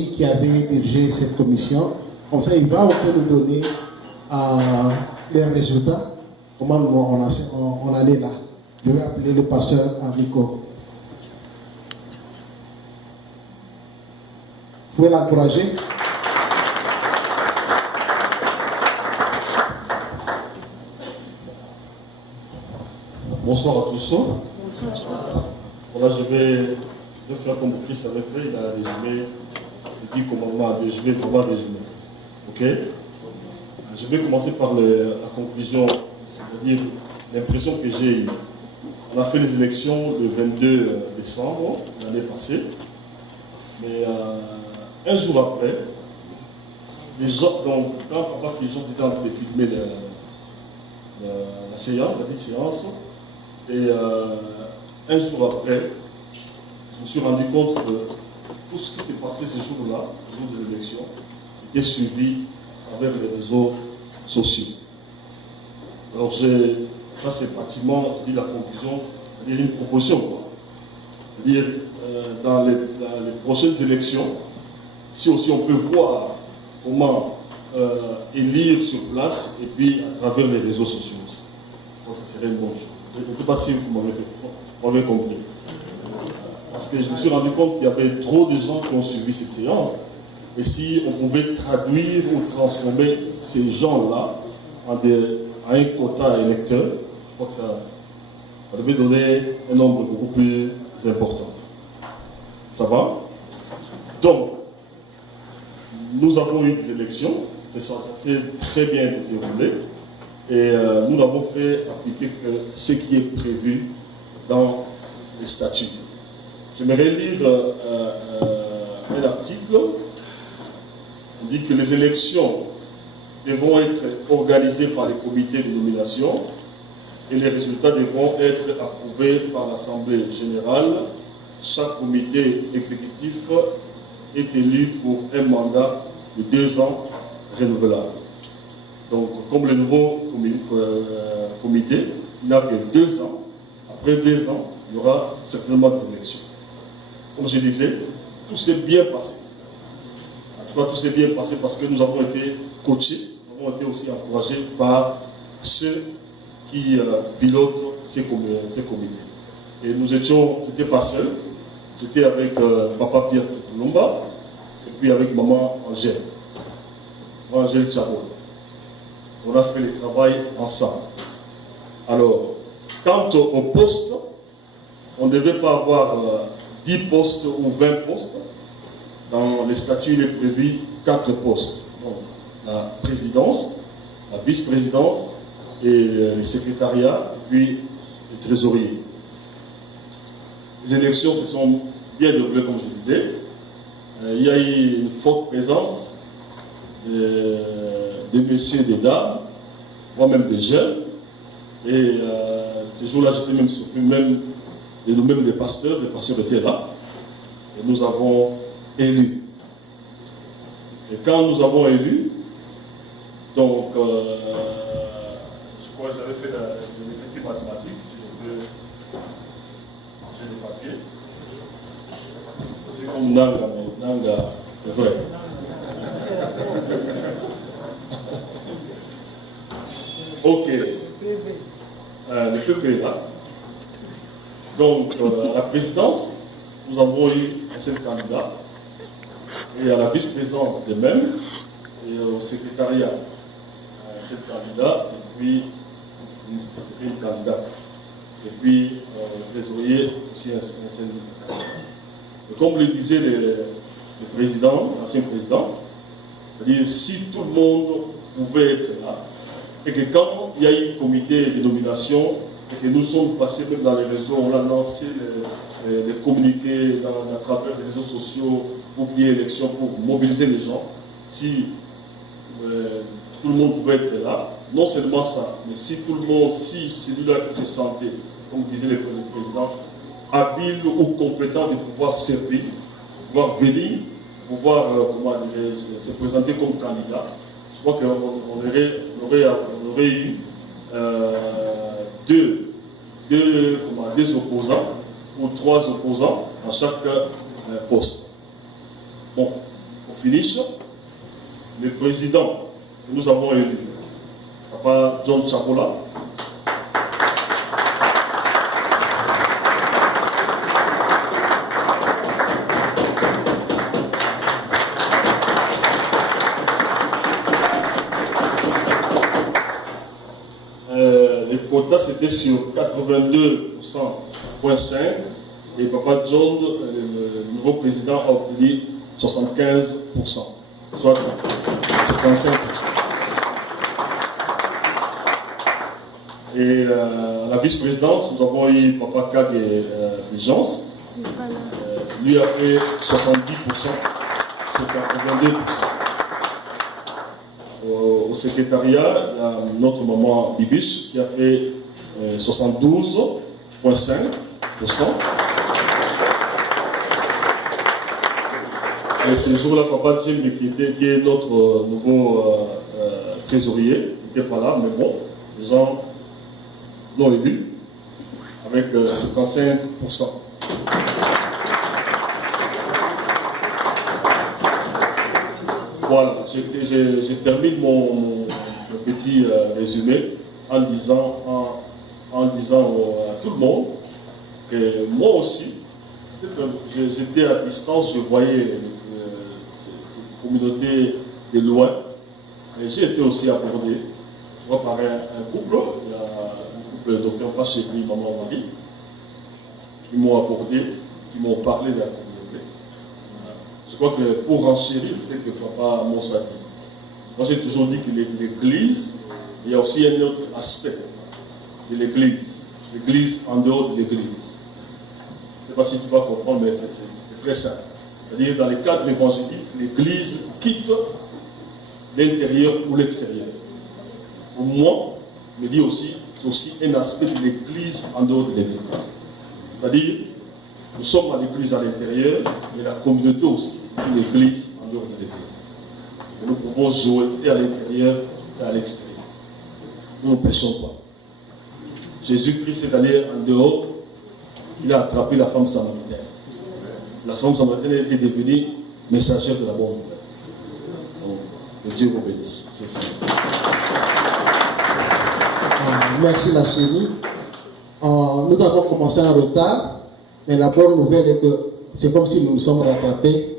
qui avait dirigé cette commission. Comme ça, il va un peu nous donner les résultats, comment on allait là. Je vais appeler le pasteur Amico. Vous pouvez l'encourager. Bonsoir à tous. Voilà, je vais faire comme Christ avait fait, il a résumé, il dit comment résumer. Ok? Je vais commencer par la conclusion, c'est-à-dire l'impression que j'ai eue. On a fait les élections le 22 décembre, l'année passée, mais un jour après, les gens, donc quand Papa Philippe était en train de filmer la séance, la petite séance, et un jour après, je me suis rendu compte que tout ce qui s'est passé ce jour-là, le jour des élections, était suivi avec les réseaux sociaux. Alors ça c'est pratiquement, je dis la conclusion, c'est-à-dire une proposition. C'est-à-dire dans les prochaines élections, si aussi on peut voir comment élire sur place et puis à travers les réseaux sociaux aussi. Donc ça serait une bonne chose. Je ne sais pas si vous m'avez compris. Parce que je me suis rendu compte qu'il y avait trop de gens qui ont suivi cette séance. Et si on pouvait traduire ou transformer ces gens-là en un quota électeur, je crois que ça devait donner un nombre beaucoup plus important. Ça va? Donc, nous avons eu des élections, ça s'est très bien déroulé. Et nous n'avons fait appliquer que ce qui est prévu dans les statuts. J'aimerais lire un article. On dit que les élections devront être organisées par les comités de nomination et les résultats devront être approuvés par l'Assemblée générale. Chaque comité exécutif est élu pour un mandat de 2 ans renouvelable. Donc, comme le nouveau comité n'a que 2 ans, après 2 ans, il y aura certainement des élections. Comme je disais, tout s'est bien passé. En tout cas, tout s'est bien passé parce que nous avons été coachés, nous avons été aussi encouragés par ceux qui pilotent ces comités. Et je n'étais pas seul, j'étais avec Papa Pierre Touloumba et puis avec Maman Angèle Chabot. On a fait le travail ensemble. Alors, quant au poste, on ne devait pas avoir 10 postes ou 20 postes. Dans les statuts, il est prévu 4 postes. Donc, la présidence, la vice-présidence et les secrétariats, puis les trésoriers. Les élections se sont bien déroulées, comme je disais. Il y a eu une forte présence des messieurs et des dames, moi-même des jeunes. Et ce jour-là, j'étais même surpris, même des pasteurs étaient là. Et nous avons élu. Et quand nous avons élu, donc, je crois que j'avais fait des écrits mathématiques, si je veux, j'ai les papiers. C'est comme Nanga, mais Nanga, c'est vrai. Ok. Le PV est là. Donc, à la présidence, nous avons eu un seul candidat. Et à la vice-présidence de même. Et au secrétariat, un seul candidat. Et puis, une candidate. Et puis, le trésorier, aussi un seul candidat. Et comme le disait le président, l'ancien président, c'est-à-dire si tout le monde pouvait être là, et que quand il y a eu un comité de nomination, et que nous sommes passés même dans les réseaux, on a lancé les communiqués à travers les réseaux sociaux pour qu'il y ait élection, pour mobiliser les gens, si tout le monde pouvait être là, non seulement ça, mais si tout le monde, si celui-là qui se sentait, comme disait le président, habile ou compétent de pouvoir servir, de pouvoir venir, de pouvoir se présenter comme candidat, je crois qu'on aurait eu deux opposants ou 3 opposants à chaque poste. Bon, finish, le président que nous avons élu, Papa John Chapola, les quotas c'était sur 82,5% et Papa John, le nouveau président, a obtenu 75%, soit 55%. Et la vice-présidence, nous avons eu Papa Kage Fulgence, lui a fait 70% sur 82%. Au secrétariat, il y a notre maman Bibiche qui a fait 72,5%. Et ce jour-là, Papa Jim, qui est notre nouveau trésorier, n'était pas là, mais bon, les gens l'ont élu avec 55%. Voilà, je termine mon petit résumé en disant à tout le monde que moi aussi, j'étais à distance, je voyais cette communauté de loin, et j'ai été aussi abordé. Je vois par un couple, il y a un couple de docteur Pachébri, maman Marie, qui m'ont abordé, qui m'ont parlé de la communauté. Je crois que pour renchérir le fait que Papa Moussa dit, moi j'ai toujours dit que l'église, il y a aussi un autre aspect de l'église, l'église en dehors de l'église. Je ne sais pas si tu vas comprendre, mais c'est très simple. C'est-à-dire dans le cadre évangélique, l'église quitte l'intérieur ou l'extérieur. Pour moi, je me dis aussi, c'est aussi un aspect de l'église en dehors de l'église. C'est-à-dire, nous sommes à l'église à l'intérieur, mais la communauté aussi, c'est une église en dehors de l'église. Et nous pouvons jouer et à l'intérieur et à l'extérieur. Nous ne péchons pas. Jésus-Christ est allé en dehors, il a attrapé la femme samaritaine. La femme samaritaine est devenue messagère de la bonne nouvelle. Donc, que Dieu vous bénisse. Merci la CENI. Nous avons commencé en retard, mais la bonne nouvelle est que c'est comme si nous nous sommes rattrapés.